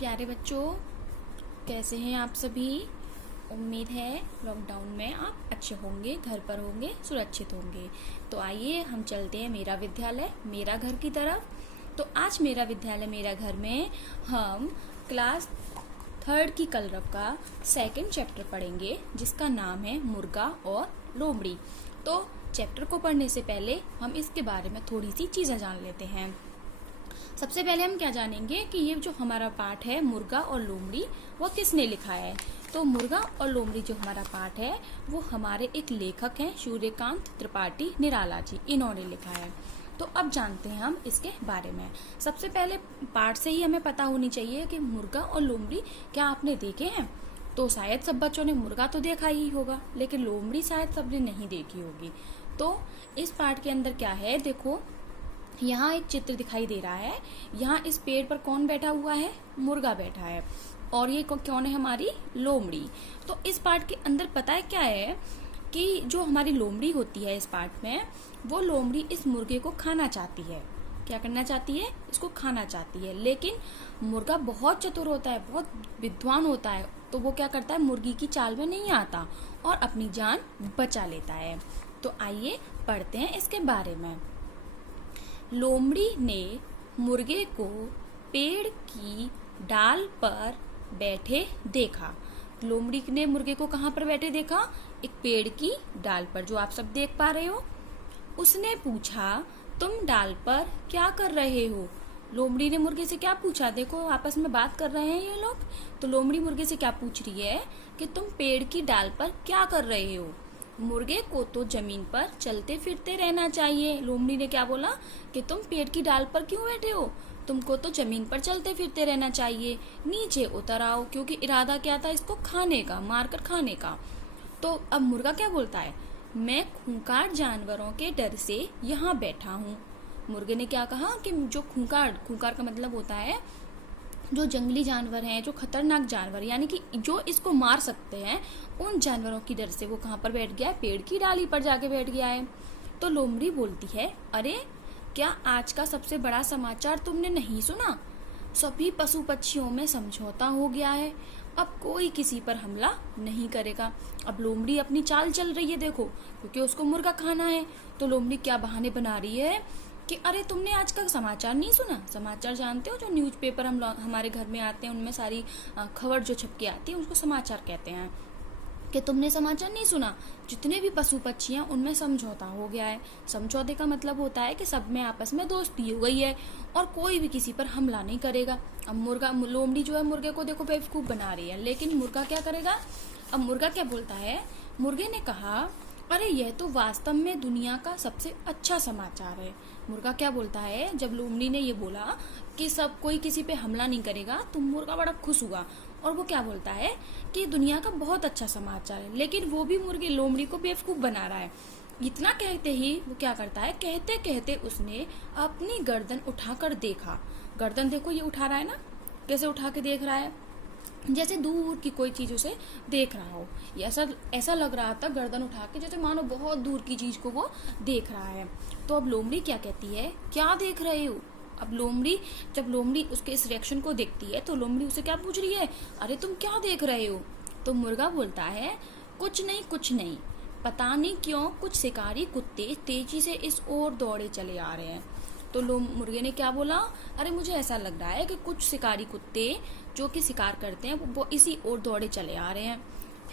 प्यारे बच्चों, कैसे हैं आप सभी। उम्मीद है लॉकडाउन में आप अच्छे होंगे, घर पर होंगे, सुरक्षित होंगे। तो आइए हम चलते हैं मेरा विद्यालय मेरा घर की तरफ। तो आज मेरा विद्यालय मेरा घर में हम क्लास 3rd की कलरव का 2nd चैप्टर पढ़ेंगे, जिसका नाम है मुर्गा और लोमड़ी। तो चैप्टर को पढ़ने से पहले हम इसके बारे में थोड़ी सी चीज़ें जान लेते हैं। सबसे पहले हम क्या जानेंगे कि ये जो हमारा पाठ है मुर्गा और लोमड़ी, वह किसने लिखा है। तो मुर्गा और लोमड़ी जो हमारा पाठ है वो हमारे एक लेखक हैं, सूर्यकांत त्रिपाठी निराला जी, इन्होंने लिखा है। तो अब जानते हैं हम इसके बारे में। सबसे पहले पाठ से ही हमें पता होनी चाहिए कि मुर्गा और लोमड़ी क्या आपने देखे हैं। तो शायद सब बच्चों ने मुर्गा तो देखा ही होगा, लेकिन लोमड़ी शायद सबने नहीं देखी होगी। तो इस पाठ के अंदर क्या है, देखो यहाँ एक चित्र दिखाई दे रहा है। यहाँ इस पेड़ पर कौन बैठा हुआ है, मुर्गा बैठा है, और ये कौन है, हमारी लोमड़ी। तो इस पाठ के अंदर पता है क्या है कि जो हमारी लोमड़ी होती है इस पाठ में, वो लोमड़ी इस मुर्गे को खाना चाहती है। क्या करना चाहती है, इसको खाना चाहती है। लेकिन मुर्गा बहुत चतुर होता है, बहुत विद्वान होता है, तो वो क्या करता है, मुर्गी की चाल में नहीं आता और अपनी जान बचा लेता है। तो आइए पढ़ते हैं इसके बारे में। लोमड़ी ने मुर्गे को पेड़ की डाल पर बैठे देखा। लोमड़ी ने मुर्गे को कहाँ पर बैठे देखा, एक पेड़ की डाल पर, जो आप सब देख पा रहे हो। उसने पूछा, तुम डाल पर क्या कर रहे हो। लोमड़ी ने मुर्गे से क्या पूछा, देखो आपस में बात कर रहे हैं ये लोग। तो लोमड़ी मुर्गे से क्या पूछ रही है कि तुम पेड़ की डाल पर क्या कर रहे हो। मुर्गे को तो जमीन पर चलते फिरते रहना चाहिए। लोमड़ी ने क्या बोला कि तुम पेड़ की डाल पर क्यों बैठे हो, तुमको तो जमीन पर चलते फिरते रहना चाहिए, नीचे उतर आओ। क्योंकि इरादा क्या था, इसको खाने का, मारकर खाने का। तो अब मुर्गा क्या बोलता है, मैं खूंखार जानवरों के डर से यहाँ बैठा हूँ। मुर्गे ने क्या कहा कि जो खूंखार का मतलब होता है जो जंगली जानवर हैं, जो खतरनाक जानवर, यानी कि जो इसको मार सकते हैं, उन जानवरों की डर से वो कहाँ पर बैठ गया है, पेड़ की डाली पर जाके बैठ गया है। तो लोमड़ी बोलती है, अरे क्या आज का सबसे बड़ा समाचार तुमने नहीं सुना। सभी पशु पक्षियों में समझौता हो गया है, अब कोई किसी पर हमला नहीं करेगा। अब लोमड़ी अपनी चाल चल रही है, देखो, क्योंकि उसको मुर्गा खाना है। तो लोमड़ी क्या बहाने बना रही है कि अरे तुमने आज का समाचार नहीं सुना। समाचार जानते हो, जो न्यूज़पेपर हमारे घर में आते हैं, उनमें सारी खबर जो छप के आती है उसको समाचार कहते हैं। कि तुमने समाचार नहीं सुना, जितने भी पशु पक्षी हैं उनमें समझौता हो गया है। समझौते का मतलब होता है कि सब में आपस में दोस्ती हो गई है और कोई भी किसी पर हमला नहीं करेगा। अब लोमड़ी जो है मुर्गे को देखो बेवकूफ बना रही है, लेकिन मुर्गा क्या करेगा। अब मुर्गा क्या बोलता है, मुर्गे ने कहा, अरे यह तो वास्तव में दुनिया का सबसे अच्छा समाचार है। मुर्गा क्या बोलता है, जब लोमड़ी ने ये बोला कि सब कोई किसी पे हमला नहीं करेगा, तो मुर्गा बड़ा खुश हुआ और वो क्या बोलता है कि दुनिया का बहुत अच्छा समाचार है। लेकिन वो भी मुर्गे लोमड़ी को बेवकूफ बना रहा है। इतना कहते ही वो क्या करता है, कहते कहते उसने अपनी गर्दन उठाकर देखा। गर्दन देखो, ये उठा रहा है ना, कैसे उठा के देख रहा है, जैसे दूर की कोई चीज उसे देख रहा हो। ऐसा लग रहा था गर्दन उठा के, जैसे मानो बहुत दूर की चीज को वो देख रहा है। तो अब लोमड़ी क्या कहती है, क्या देख रहे हो। अब जब लोमड़ी उसके इस रिएक्शन को देखती है, तो लोमड़ी उसे क्या पूछ रही है, अरे तुम क्या देख रहे हो। तो मुर्गा बोलता है, कुछ नहीं, पता नहीं क्यों कुछ शिकारी कुत्ते तेजी से इस ओर दौड़े चले आ रहे हैं। तो मुर्गे ने क्या बोला, अरे मुझे ऐसा लग रहा है कि कुछ शिकारी कुत्ते जो कि शिकार करते हैं वो इसी ओर दौड़े चले आ रहे हैं।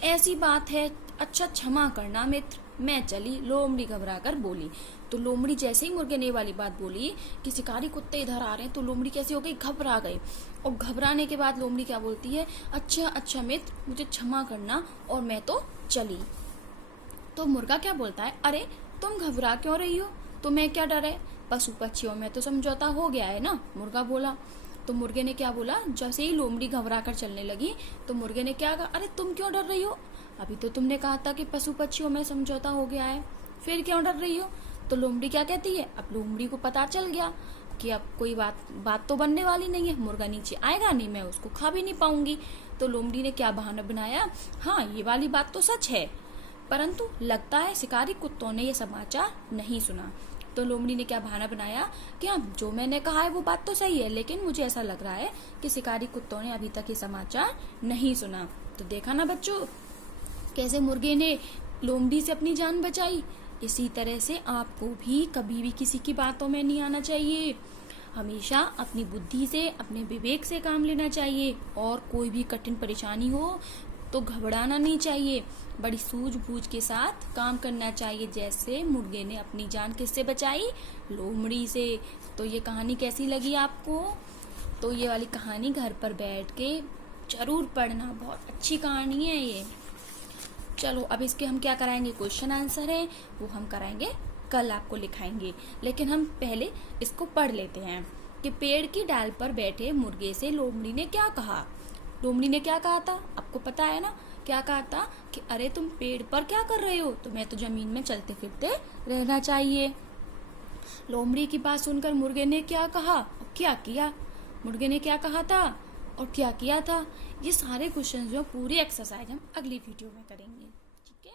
ऐसी बात है, अच्छा क्षमा करना मित्र, मैं चली। लोमड़ी घबरा कर बोली। तो लोमड़ी जैसे ही मुर्गे ने ये वाली बात बोली कि शिकारी कुत्ते इधर आ रहे हैं, तो लोमड़ी कैसी हो गई, घबरा गई। और घबराने के बाद लोमड़ी क्या बोलती है, अच्छा मित्र, मुझे क्षमा करना, और मैं तो चली। तो मुर्गा क्या बोलता है, अरे तुम घबरा क्यों रही हो, तुम्हें क्या डर है, पशु पक्षियों में तो समझौता हो गया है ना, मुर्गा बोला। तो मुर्गे ने क्या बोला, जैसे ही लोमड़ी घबरा कर चलने लगी, तो मुर्गे ने क्या कहा, अरे तुम क्यों डर रही हो, अभी तो तुमने कहा था कि पशु पक्षियों में समझौता हो गया है, फिर क्यों डर रही हो। तो लोमड़ी क्या कहती है, अब लोमड़ी को पता चल गया कि अब कोई बात तो बनने वाली नहीं है, मुर्गा नीचे आएगा नहीं, मैं उसको खा भी नहीं पाऊंगी। तो लोमड़ी ने क्या बहाना बनाया, हाँ ये वाली बात तो सच है, परंतु लगता है शिकारी कुत्तों ने यह समाचार नहीं सुना। तो लोमड़ी ने क्या बहाना बनाया कि हाँ, जो मैंने कहा है वो बात तो सही है, लेकिन मुझे ऐसा लग रहा है कि शिकारी कुत्तों ने अभी तक ये समाचार नहीं सुना। तो देखा ना बच्चों, कैसे मुर्गे ने लोमड़ी से अपनी जान बचाई। इसी तरह से आपको भी कभी भी किसी की बातों में नहीं आना चाहिए। हमेशा अपनी बुद्धि से, अपने विवेक से काम लेना चाहिए, और कोई भी कठिन परेशानी हो तो घबराना नहीं चाहिए। बड़ी सूझबूझ के साथ काम करना चाहिए, जैसे मुर्गे ने अपनी जान किससे बचाई? लोमड़ी से। तो ये कहानी कैसी लगी आपको? तो ये वाली कहानी घर पर बैठ के जरूर पढ़ना, बहुत अच्छी कहानी है ये। चलो अब इसके हम क्या कराएंगे, क्वेश्चन आंसर है वो हम कराएंगे, कल आपको लिखाएंगे। लेकिन हम पहले इसको पढ़ लेते हैं कि पेड़ की डाल पर बैठे मुर्गे से लोमड़ी ने क्या कहा। लोमड़ी ने क्या कहा था, आपको पता है ना? क्या कहा था कि अरे तुम पेड़ पर क्या कर रहे हो, तुम्हें तो जमीन में चलते फिरते रहना चाहिए। लोमड़ी की बात सुनकर मुर्गे ने क्या कहा और क्या किया, मुर्गे ने क्या कहा था और क्या किया था, ये सारे क्वेश्चन जो पूरी एक्सरसाइज हम अगली वीडियो में करेंगे। ठीक है।